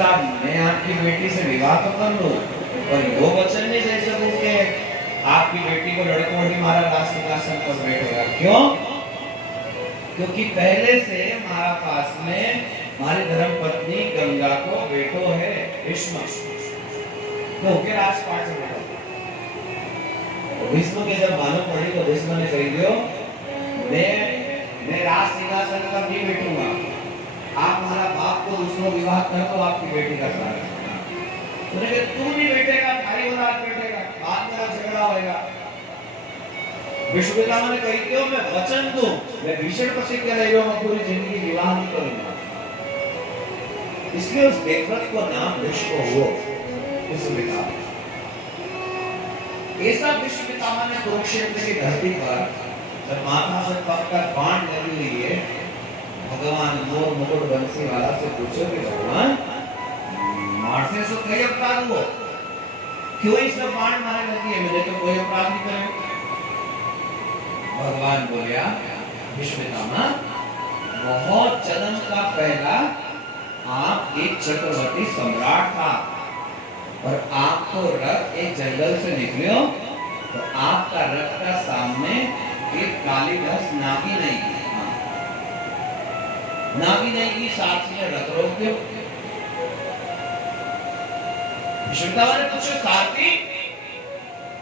साहब मैं आपकी बेटी से विवाह तो कर लूं और यो वचन नहीं दे सकूं कि आपकी बेटी को लड़कों ही मारा राज सिंहासन पर बैठेगा। क्यों? क्योंकि पहले से हमारा पास में हमारी धर्म पत्नी गंगा को बेटो है भीष्म, तो के राजपाट में बैठा। भीष्म के जब मालूम पड़ी तो भीष्म ने कह दियो मैं राज सिंहासन पर नहीं बैठूंगा, आप हमारा बाप को दूसरों विवाह कर तो आपकी बेटी का सारा। तूने कहा तू नहीं बैठेगा, भाई औलाद बैठेगा, बाद में झगड़ा होएगा। विष्णु पितामह ने कही क्यों मैं वचन दूं, मैं भीषण प्रतिज्ञा ले रहा हूं पूरी जिंदगी विवाह नहीं करूंगा। इसलिए उस देवव्रत को नाम भीष्म हुआ। विष्णु पितामह ऐसा विष्णु पितामह ने कुरुक्षेत्र की धरती पर जब माथा से पकड़ बाण लगी हुई है, भगवान मोर मुकुट बंसी वाला से पूछो कि भगवान मारने से कई अपराध हुआ, क्यों इस बाण मारे लगी है, मैंने तो कोई अपराध नहीं करे। भगवान बोलिया विष्णु पितामह बहुत जन्म का पहला आप एक चक्रवर्ती सम्राट था और आपको रथ एक जंगल से निकले हो तो आपका रथ का सामने एक कालीदास नागी नहीं की साथ में रथ रोक दो। विष्णु पितामह ने पूछा सारथी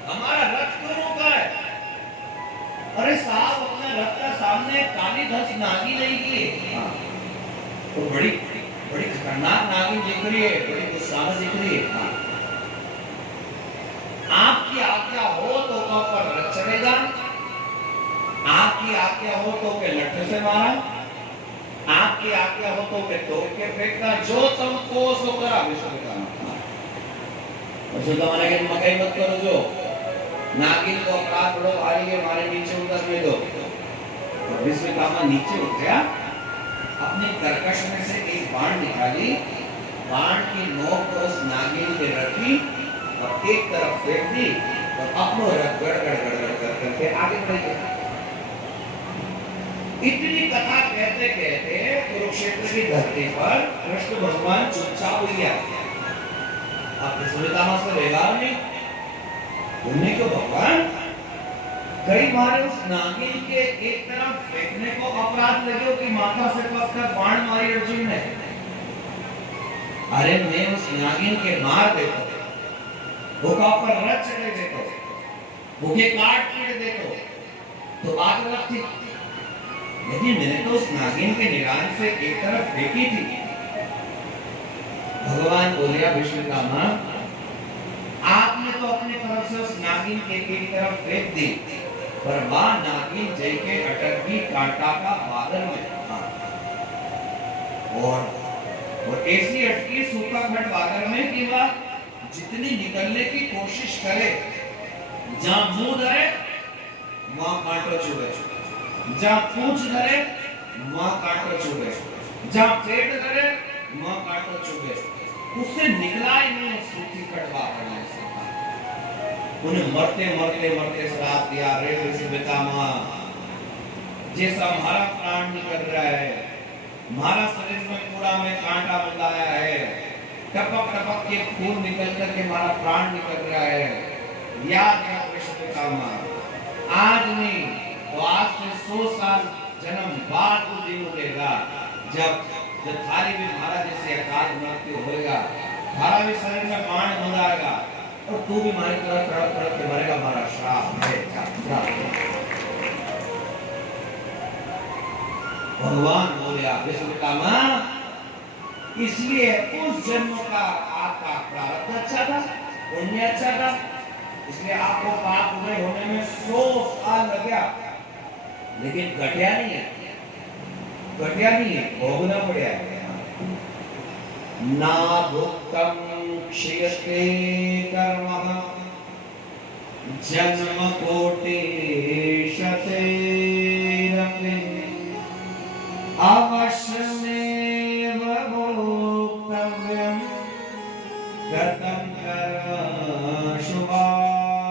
हमारा रथ क्यों रोका है? अरे साहब अपने रथ का सामने कालीदास नागी नहीं की, तो बड़ी खतरनाक नागिन दिख रही है, बड़ी गुस्सा दिख रही है। आपकी आज्ञा हो तो ऊपर रथ चढ़ेगा, आपकी आज्ञा हो तो के लट्ठे से मारा, आपकी आज्ञा हो तो के तोड़ के फेंकना, जो तुमको सो करा। विष्णु पितामह ने कहा मकई मत करो, जो नागिन को अपराध बड़ो भारी है, हमारे नीचे उतरने दो। विष्णु पितामह नीचे उतरा, अपने कर्कश में से एक बाण निकाली, बाण की नोक उस नागिन पे रखी और एक तरफ फेंक दी और अपनो रथ गड़गड़ करके आगे बढ़ गया। इतनी कथा कहते कहते कुरुक्षेत्र की धरती पर कृष्ण भगवान चुपचाप हो गया। अब विष्णु पितामह से व्यवहार नहीं, उन्हें क्यों भगवान कई बार उस नागिन के एक तरफ फेंकने को अपराध लगे कि माथा से पकड़ बाण मारी अर्जुन ने। अरे मैं उस नागिन के मार देता, भूखा पर रथ चढ़े देता, भूखे काट पीट देता तो बात अलग थी, लेकिन मैंने तो उस नागिन के निगाह से एक तरफ फेंकी थी। भगवान बोलिया विष्णु पितामह आपने तो अपनी तरफ से उस नागिन के एक तरफ फेंक दी, पर वह नागिन जय के अटक की कांटा का बादल में था और ऐसी अटकी सूखा खंड बादल में कि वह जितनी निकलने की कोशिश करे, जहां मुंह धरे वहां कांटो चुभे, जहां पूंछ धरे वहां कांटो चुभे, जहां पेट धरे वहां कांटो चुभे, उससे निकला ही नहीं सूखी खंड बादल में। उन्हें मरते मरते मरते श्राप दिया, रे विष्णु पितामह जैसा हमारा प्राण निकल रहा है, हमारा शरीर में पूरा में कांटा बंधाया है, टपक टपक के खून निकल करके हमारा प्राण निकल रहा है। याद है विष्णु पितामह आज नहीं तो आज से 100 साल जन्म बाद वो दिन उठेगा जब थारी भी हमारा जैसे अकाल मृत्यु होएगा, थारा भी शरीर में बाण बंधाएगा और तू भी हमारी तरह तड़प तड़प के मरेगा, हमारा श्राप है। भगवान बोले विष्णु पितामह इसलिए उस जन्म का आपका प्रारब्ध अच्छा था, पुण्य अच्छा था, इसलिए आपको पाप उदय होने में 100 साल लग गया, लेकिन घटिया नहीं है, भोगना पड़ा। ना भुक्तम क्षीयते कर्मः जन्म कोटि शतेरपि अवश्यमेव भोक्तव्यं गतं कर्म शुभाशुभम्।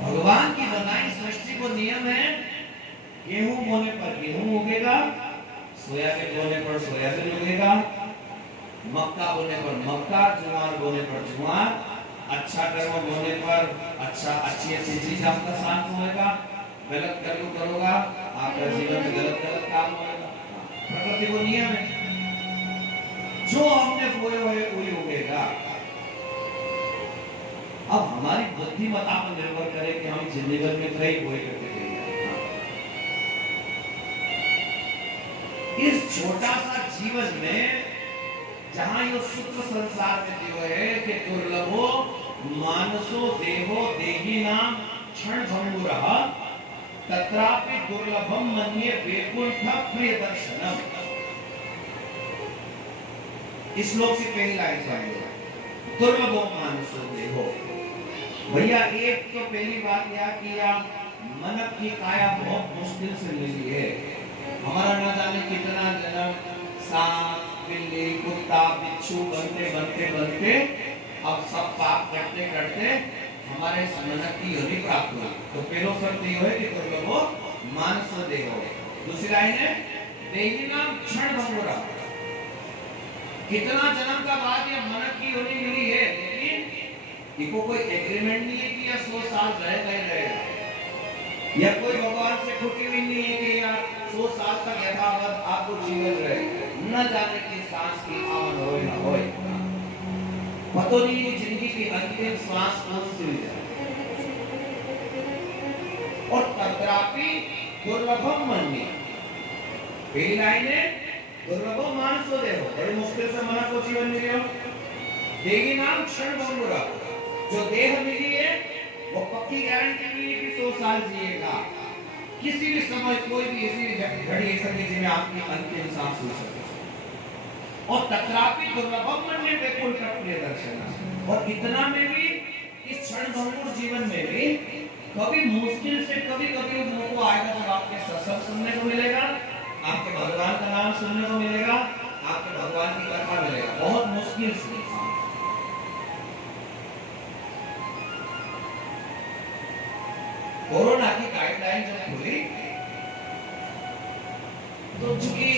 भगवान की बनाई सृष्टि को नियम है गेहूं बोने पर पर गेहूं उगेगा, सोयाबीन बोने पर सोयाबीन उगेगा, मक्का बोने पर मक्का, ज्वार बोने पर ज्वार, अच्छा कर्म बोने पर अच्छी चीज आपका साथ होगा, गलत कर्म करोगा आपका जीवन में गलत काम होगा। प्रकृति वो नियम है, जो हमने बोए हुए वही उगेगा। अब हमारी बुद्धिमत्ता पर निर्भर करे कि हम जिंदगी में कई बोए करके इस छोटा सा जीवन में जहां ये सूत्र संसार में दियो है कि दुर्लभो मानसो देहो देही नाम क्षण भंगुरः तत्रापि दुर्लभम मन्ये वैकुंठ प्रिय दर्शनम। इस श्लोक की पहली लाइन समझो, दुर्लभो मानसो देहो। भैया एक तो पहली बात यह किया मन की काया बहुत मुश्किल से मिली है। हमारा न जाने कितना जन्म सांप बिल्ली कुत्ता बिच्छू बनते अब सब पाप करते करते हमारे मन की योनि प्राप्त हुआ। तो पहलो शब्द ये है कि दुर्लभो मानसो देहो। दूसरी लाइन है देही नाम क्षण भंगुरः। कितना जन्म का बाद ये मन की योनि मिली है, लेकिन इनको कोई एग्रीमेंट नहीं है कि यह 100 साल रहेगा ही रहेगा, या कोई भगवान से खुशी हुई नहीं है कि यार 100 साल तक यथावत आपको जीवन रहे, न जाने की सांस की आमन होए ना होए, पतो नहीं ये जिंदगी की अंतिम श्वास कौन सी हुई है। और तत्रापि दुर्लभम मन्ये, पहली लाइन है दुर्लभम मानसो देहो, बड़ी मुश्किल से मन को जीवन मिले हो। देही नाम क्षण भंगुरः, जो देह मिली है वो पक्की गारंटी नहीं है कि 100 साल जिएगा। किसी भी समय कोई भी ऐसी घड़ी ऐसा जिसमें आपकी अंतिम सांस हो सके। और तत्रापि दुर्लभम मन्ये वैकुंठ प्रिय दर्शनम। और इतना में भी इस क्षण भंगुर जीवन में भी कभी मुश्किल से कभी मौका आएगा जब आपके सत्संग सुनने को मिलेगा, आपके भगवान का नाम सुनने को मिलेगा, आपके भगवान की कथा मिलेगा, बहुत मुश्किल से। कोरोना की गाइडलाइन जब खुली तो चूंकि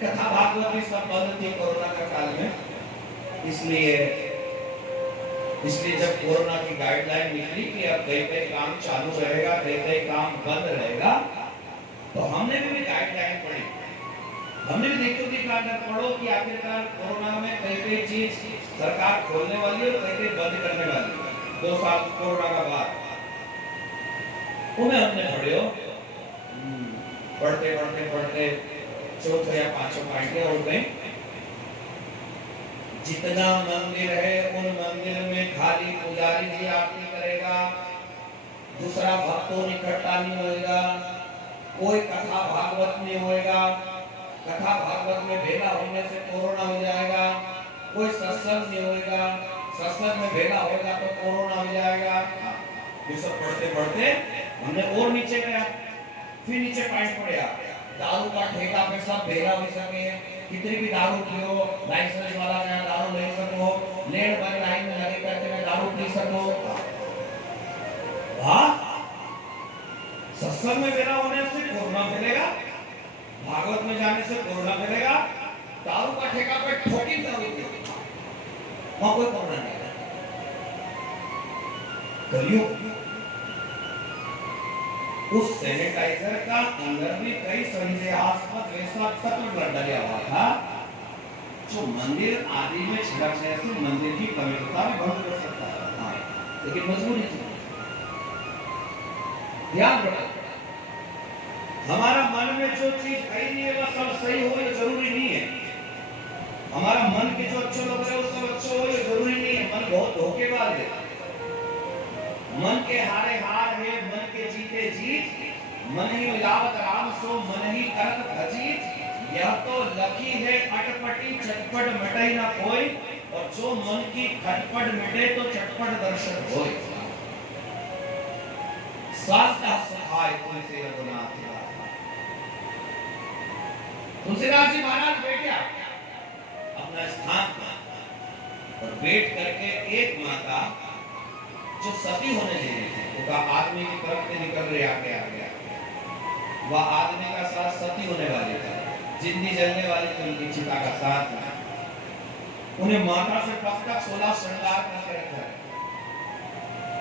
कथा भागवत भी सब बंद थी कोरोना के काल में, इसलिए जब कोरोना की गाइडलाइन निकली कि अब कई काम चालू रहेगा, कई काम बंद रहेगा, तो हमने भी गाइडलाइन पढ़ी। हमने भी देखो कि पढ़ो कि आखिरकार कोरोना में कई चीज सरकार खोलने वाली है और कई बंद करने वाली है 2 साल कोरोना का बाद। उन्हें हमने पढ़े हो, पढ़ते चौथे या पांचों पॉइंट हो गए। जितना मंदिर है उन मंदिर में खाली पुजारी जी आरती करेगा, दूसरा भक्तों इकट्ठा नहीं होएगा, कोई कथा भागवत नहीं होएगा, कथा भागवत में भेला होने से कोरोना हो जाएगा, कोई सत्संग नहीं होएगा, सत्संग में भेला होगा तो कोरोना हो जाएगा। ये सब पढ़ते हमने और नीचे गया, फिर नीचे पॉइंट पढ़ा दारू का ठेका पे सब भेला हो सके, कितनी भी दारू पियो, लाइसेंस वाला नया दारू ले सको, लेन वाली लाइन में लगे करके मैं दारू पी सको। हाँ, सत्संग में भेला होने से कोरोना फैलेगा, भागवत में जाने से कोरोना फैलेगा, दारू का ठेका पे ठोकी दारू पियो, वहां कोई कोरोना नहीं है। कलियुग उस सैनिटाइजर का अंदर भी कई संदेहास्पद वैसा तत्व डाला हुआ था जो मंदिर आदि में छिड़कने से मंदिर की पवित्रता में भंग कर सकता है। लेकिन मजबूरी थी, ध्यान रखो, हमारा मन में जो चीज आई नहीं है वह सब सही हो ये जरूरी नहीं है। हमारा मन के जो अच्छे लग रहे हैं वो सब अच्छे हो ये जरूरी नहीं है। मन बहुत धोखेबाज है, मन के हारे हार है, मन के जीते जीत, मन ही मिलावत राम सो मन ही करत भजीत। यह तो लकी है अटपटी चटपट मिटे ना कोई, और जो मन की खटपट मिटे तो चटपट दर्शन होए। स्वास्थ्य सहाय तुलसी रघुनाथ। तुलसीदास जी महाराज बैठे अपना स्थान पर और बैठ करके एक माता जो सती होने ले रही थी, तो आदमी की तरफ से निकल रहे आगे आगे वह आदमी का साथ सती होने वाली था, जिंदी जलने वाली थी उनकी चिता का साथ। उन्हें माता से पग तक 16 श्रृंगार करके रखा है।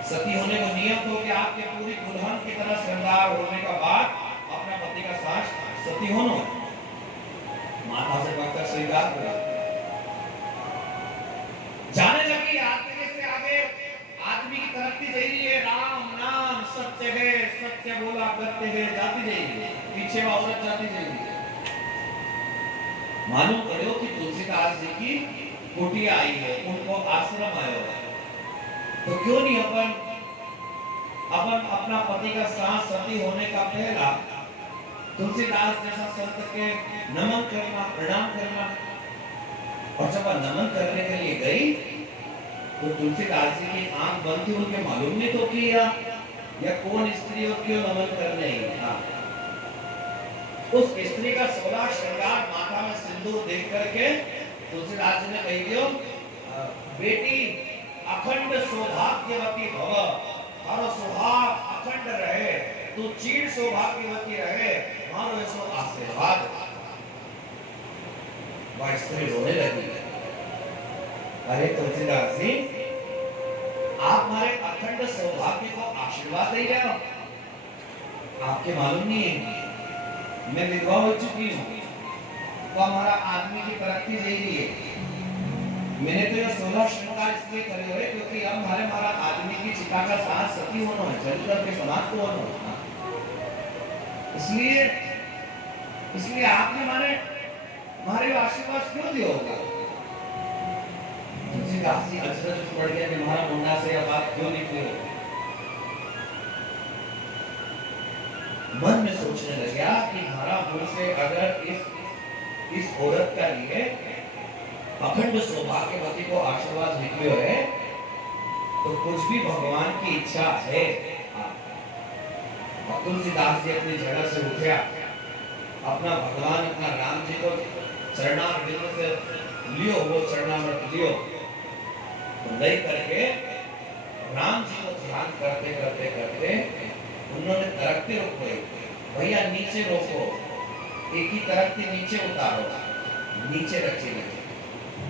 सती होने को नियम हो कि आपके पूरी दुल्हन की तरह श्रृंगार होने का बाद अपना पति का साथ सती होना, माता से पग तक श्रृंगार करा। जाने लगी आदमी से आगे आदमी की तरक्की दे रही है, राम नाम सत्य है, सत्य बोला करते हुए जाती जाएगी, पीछे वो औरत जाती जाएगी। मालूम करो कि तुलसीदास जी की कुटिया आई है, उनको आश्रम आया है, तो क्यों नहीं अपन अपना पति का साथ सती होने का पहला तुलसीदास जैसा संत के नमन करना, प्रणाम करना। और जब वह नमन करने के लिए गई तो तुलसीदास जी की आंख बंद थी, उनके मालूम नहीं तो किया या कौन स्त्री और क्यों नमन करने गई। उस स्त्री का 16 श्रृंगार माथा में सिंदूर देख करके तुलसीदास जी ने कही दियो, बेटी अखंड सौभाग्यवती भव, हर सुहाग अखंड रहे, तू चीर सौभाग्यवती रहे, मारो ऐसो आशीर्वाद। वह स्त्री रोने लगी, अरे तुलसीदास जी, आप हमारे अखंड सौभाग्य को आशीर्वाद दे रहे हो, आपके मालूम नहीं है मैं विधवा हो चुकी हूँ, तो हमारा आदमी की तरक्की दे रही है। मैंने तो ये 16 श्रृंगार इसलिए करे हुए क्योंकि अब हमारा आदमी की चिता का साथ सती होना है, जलकर के समाप्त होना है। इसलिए आपने हमारे आशीर्वाद क्यों दिया होगा? तुलसीदास जी अचरज पड़ गया कि हमारा मुंडा से यह बात क्यों निकली हो। मन में सोचने लगा कि हमारा मुंह से अगर इस औरत का लिए अखंड सौभाग्यवती को आशीर्वाद निकले है तो कुछ भी भगवान की इच्छा है। तुलसीदास जी अपनी जगह से उठा, अपना भगवान अपना राम जी को चरणामृत से लियो, वो चरणामृत लियो तो ले करके राम जी को ध्यान करते करते करते उन्होंने तरक्की रोको, भैया नीचे रोको, एक ही तरक्की नीचे उतारो, नीचे रखी रखी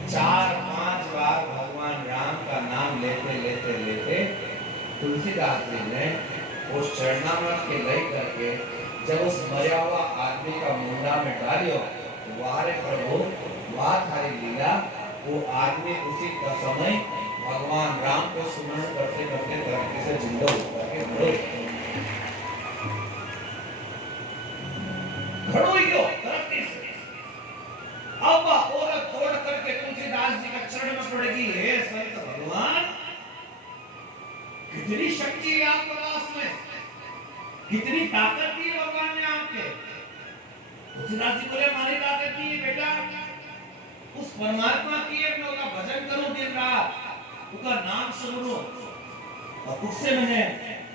4-5 बार भगवान राम का नाम लेते लेते लेते तुलसीदास जी ने उस चरणामृत के ले करके जब उस मरा हुआ आदमी का मुंडा में डालियो, वारे प्रभु वाह थारी लीला, वो आदमी उसी का समय भगवान राम को स्मरण करते करते तरक्की से जिंदा होकर के खड़ो ही हो तरक्की से। अब औरत तोड़ करके तुलसीदास जी का चरण में पड़ेगी, हे संत भगवान, कितनी शक्ति है आपके पास में, कितनी ताकत दी भगवान ने आपके। तुलसीदास जी बोले हमारी ताकत दी बेटा, उस परमात्मा की अपने का भजन करो दिन रात, उसका नाम सुनो और उससे मैंने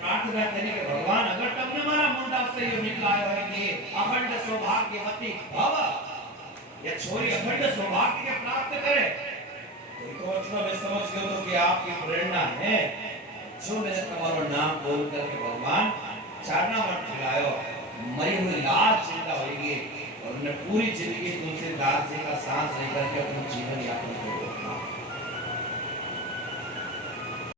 प्रार्थना करी कि भगवान अगर तुमने हमारा मुंडा से ये निकला है कि अखंड सौभाग्यवती भव, ये छोरी अखंड सौभाग्य के प्राप्त करे, तो अच्छा मैं समझ गया तो कि आपकी प्रेरणा है, जो मैंने तुम्हारा नाम बोल करके भगवान चरणामृत खिलायो, मरी हुई लाश जिंदा होगी और उन्हें पूरी जिंदगी तुलसीदास जी का सांस लेकर के अपना जीवन यापन किया।